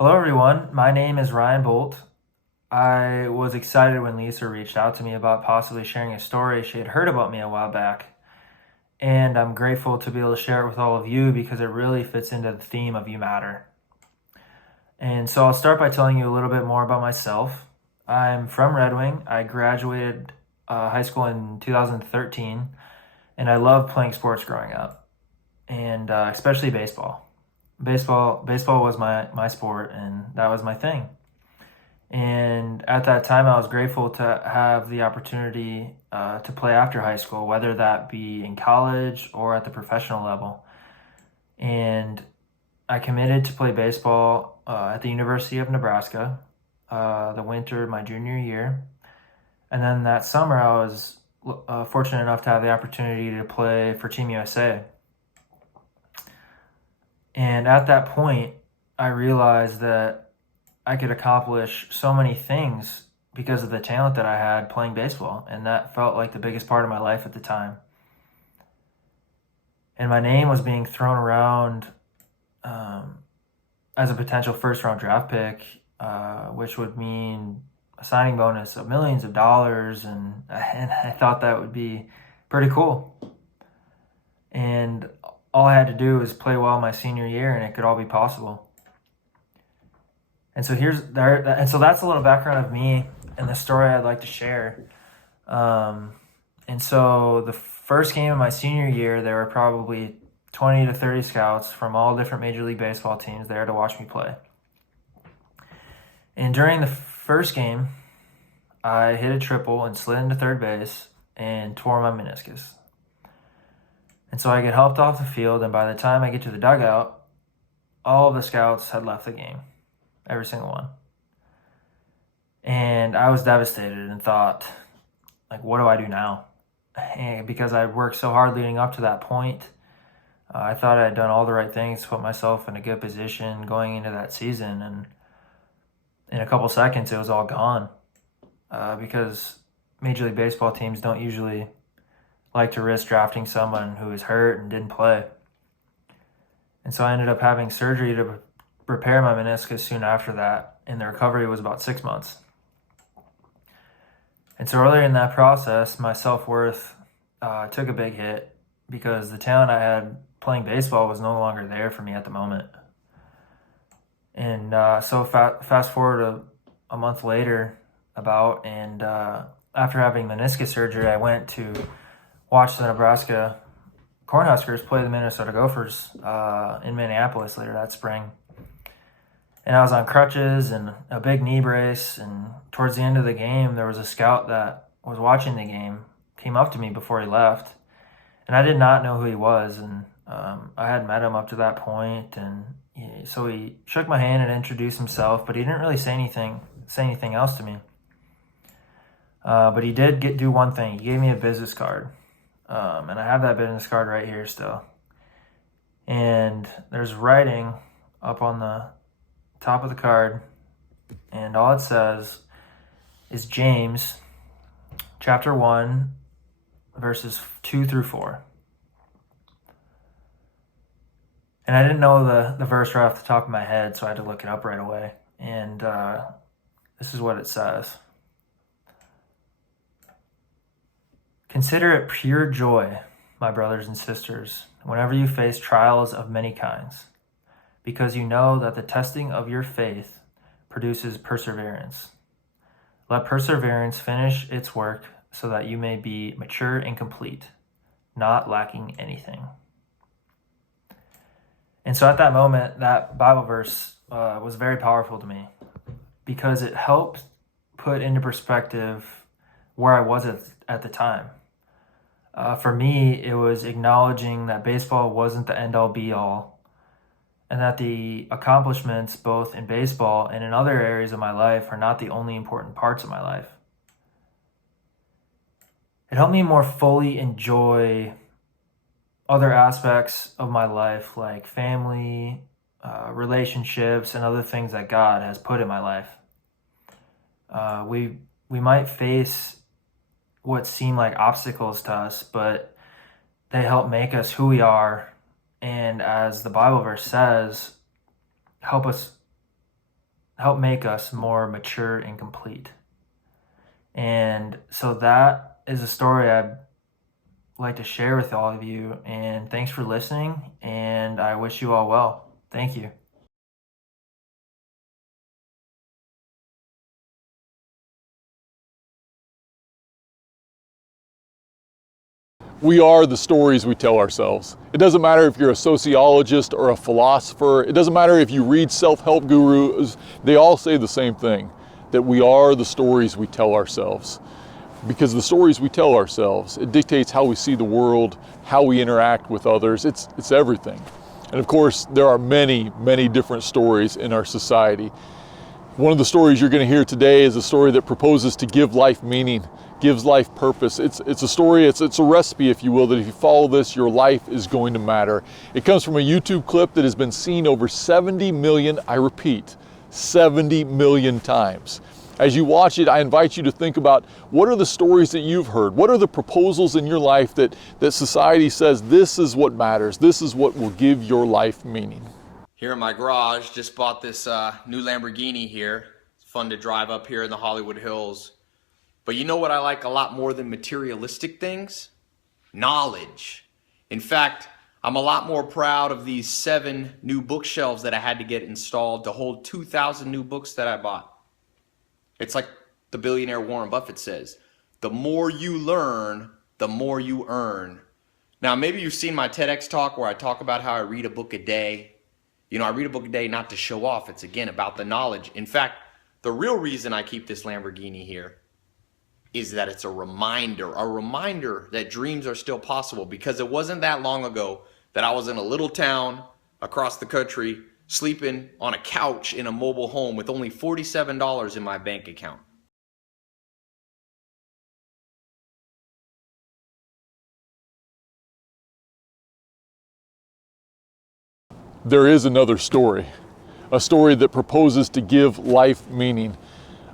Hello, everyone. My name is Ryan Bolt. I was excited when Lisa reached out to me about possibly sharing a story she had heard about me a while back. And I'm grateful to be able to share it with all of you because it really fits into the theme of You Matter. And so I'll start by telling you a little bit more about myself. I'm from Red Wing. I graduated high school in 2013, and I loved playing sports growing up, and especially baseball. Baseball was my sport, and that was my thing. And at that time, I was grateful to have the opportunity to play after high school, whether that be in college or at the professional level. And I committed to play baseball at the University of Nebraska the winter of my junior year. And then that summer, I was fortunate enough to have the opportunity to play for Team USA. And at that point, I realized that I could accomplish so many things because of the talent that I had playing baseball. And that felt like the biggest part of my life at the time. And my name was being thrown around as a potential first round draft pick, which would mean a signing bonus of millions of dollars. And I thought that would be pretty cool. And all I had to do was play well my senior year and it could all be possible. And so that's a little background of me and the story I'd like to share. And so the first game of my senior year, there were probably 20 to 30 scouts from all different Major League Baseball teams there to watch me play. And during the first game, I hit a triple and slid into third base and tore my meniscus. And so I get helped off the field, and by the time I get to the dugout, all of the scouts had left the game. Every single one. And I was devastated and thought, like, what do I do now? And because I worked so hard leading up to that point, I thought I had done all the right things to put myself in a good position going into that season. And in a couple seconds, it was all gone. Because Major League Baseball teams don't usually like to risk drafting someone who is hurt and didn't play. And so I ended up having surgery to repair my meniscus soon after that, and the recovery was about 6 months. And so earlier in that process, my self-worth took a big hit because the talent I had playing baseball was no longer there for me at the moment. And so fast forward a month later and after having meniscus surgery, I went to watch the Nebraska Cornhuskers play the Minnesota Gophers in Minneapolis later that spring. And I was on crutches and a big knee brace. And towards the end of the game, there was a scout that was watching the game, came up to me before he left. And I did not know who he was. And I hadn't met him up to that point. And so he shook my hand and introduced himself, but he didn't really say anything else to me. But he did do one thing. He gave me a business card. And I have that business card right here still. And there's writing up on the top of the card, and all it says is James chapter 1 verses 2 through 4. And I didn't know the verse right off the top of my head, so I had to look it up right away. And this is what it says. Consider it pure joy, my brothers and sisters, whenever you face trials of many kinds, because you know that the testing of your faith produces perseverance. Let perseverance finish its work so that you may be mature and complete, not lacking anything. And so at that moment, that Bible verse was very powerful to me because it helped put into perspective where I was at the time. For me, it was acknowledging that baseball wasn't the end-all be-all, and that the accomplishments both in baseball and in other areas of my life are not the only important parts of my life. It helped me more fully enjoy other aspects of my life, like family, relationships, and other things that God has put in my life. We might face what seem like obstacles to us, but they help make us who we are. And as the Bible verse says, help us help make us more mature and complete. And so that is a story I'd like to share with all of you. And thanks for listening. And I wish you all well. Thank you. We are the stories we tell ourselves. It doesn't matter if you're a sociologist or a philosopher. It doesn't matter if you read self-help gurus. They all say the same thing, that we are the stories we tell ourselves. Because the stories we tell ourselves, it dictates how we see the world, how we interact with others. It's everything. And of course, there are many, many different stories in our society. One of the stories you're going to hear today is a story that proposes to give life meaning, gives life purpose. It's a story, it's a recipe, if you will, that if you follow this, your life is going to matter. It comes from a YouTube clip that has been seen over 70 million, I repeat, 70 million times. As you watch it, I invite you to think about, what are the stories that you've heard? What are the proposals in your life that society says this is what matters? This is what will give your life meaning? Here in my garage, just bought this new Lamborghini here. It's fun to drive up here in the Hollywood Hills. But you know what I like a lot more than materialistic things? Knowledge. In fact, I'm a lot more proud of these 7 new bookshelves that I had to get installed to hold 2,000 new books that I bought. It's like the billionaire Warren Buffett says, the more you learn, the more you earn. Now, maybe you've seen my TEDx talk where I talk about how I read a book a day. You know, I read a book a day not to show off. It's, again, about the knowledge. In fact, the real reason I keep this Lamborghini here is that it's a reminder that dreams are still possible, because it wasn't that long ago that I was in a little town across the country sleeping on a couch in a mobile home with only $47 in my bank account. There is another story, a story that proposes to give life meaning.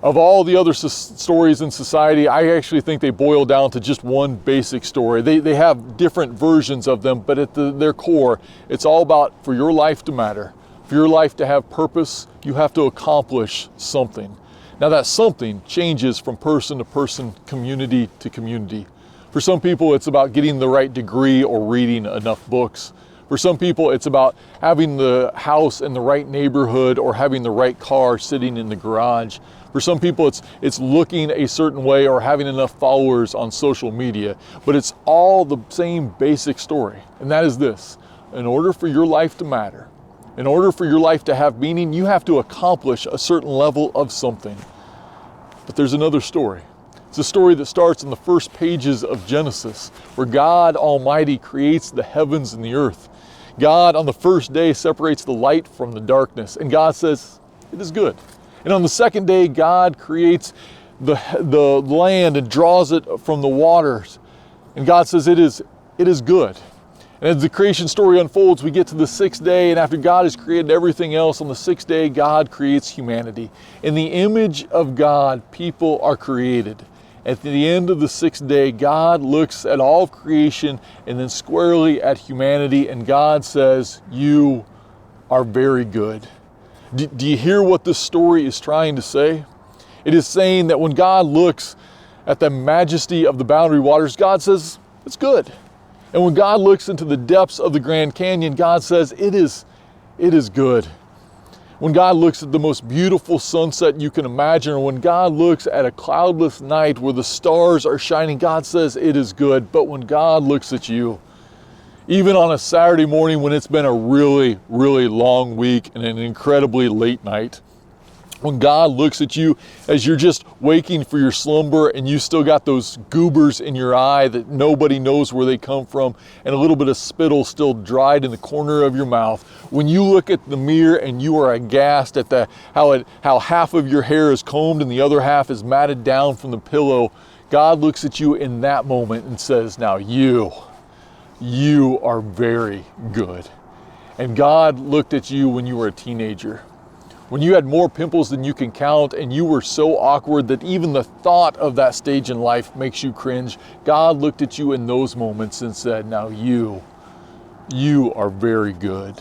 Of all the other stories in society, I actually think they boil down to just one basic story. They have different versions of them, but at their core, it's all about, for your life to matter, for your life to have purpose, you have to accomplish something. Now that something changes from person to person, community to community. For some people, it's about getting the right degree or reading enough books. For some people, it's about having the house in the right neighborhood or having the right car sitting in the garage. For some people, it's looking a certain way or having enough followers on social media. But it's all the same basic story, and that is this: in order for your life to matter, in order for your life to have meaning, you have to accomplish a certain level of something. But there's another story. It's a story that starts in the first pages of Genesis, where God Almighty creates the heavens and the earth. God on the first day separates the light from the darkness, and God says, it is good. And on the second day, God creates the land and draws it from the waters. And God says it is good. And as the creation story unfolds, we get to the 6th day, and after God has created everything else, on the 6th day, God creates humanity. In the image of God, people are created. At the end of the 6th day, God looks at all of creation and then squarely at humanity, and God says, you are very good. Do you hear what this story is trying to say? It is saying that when God looks at the majesty of the Boundary Waters, God says, it's good. And when God looks into the depths of the Grand Canyon, God says, it is good. When God looks at the most beautiful sunset you can imagine, or when God looks at a cloudless night where the stars are shining, God says, it is good. But when God looks at you, even on a Saturday morning when it's been a really, really long week and an incredibly late night, when God looks at you as you're just waking for your slumber and you still got those goobers in your eye that nobody knows where they come from, and a little bit of spittle still dried in the corner of your mouth, when you look at the mirror and you are aghast at how half of your hair is combed and the other half is matted down from the pillow, God looks at you in that moment and says, now you are very good. And God looked at you when you were a teenager, when you had more pimples than you can count and you were so awkward that even the thought of that stage in life makes you cringe. God looked at you in those moments and said, now you are very good.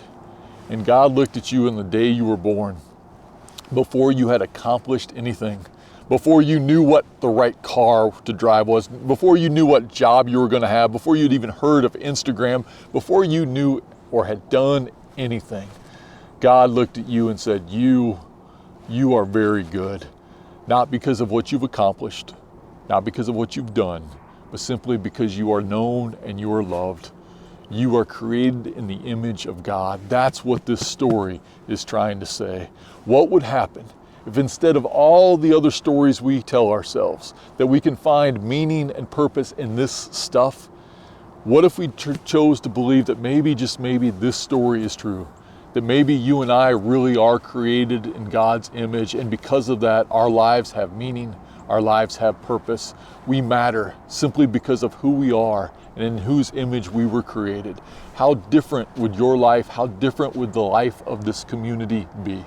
And God looked at you in the day you were born, before you had accomplished anything, before you knew what the right car to drive was, before you knew what job you were going to have, before you'd even heard of Instagram, before you knew or had done anything, God looked at you and said, you are very good. Not because of what you've accomplished, not because of what you've done, but simply because you are known and you are loved. You are created in the image of God. That's what this story is trying to say. What would happen if instead of all the other stories we tell ourselves, that we can find meaning and purpose in this stuff, what if we chose to believe that maybe, just maybe, this story is true? That maybe you and I really are created in God's image, and because of that, our lives have meaning, our lives have purpose. We matter simply because of who we are and in whose image we were created. How different would your life, how different would the life of this community be?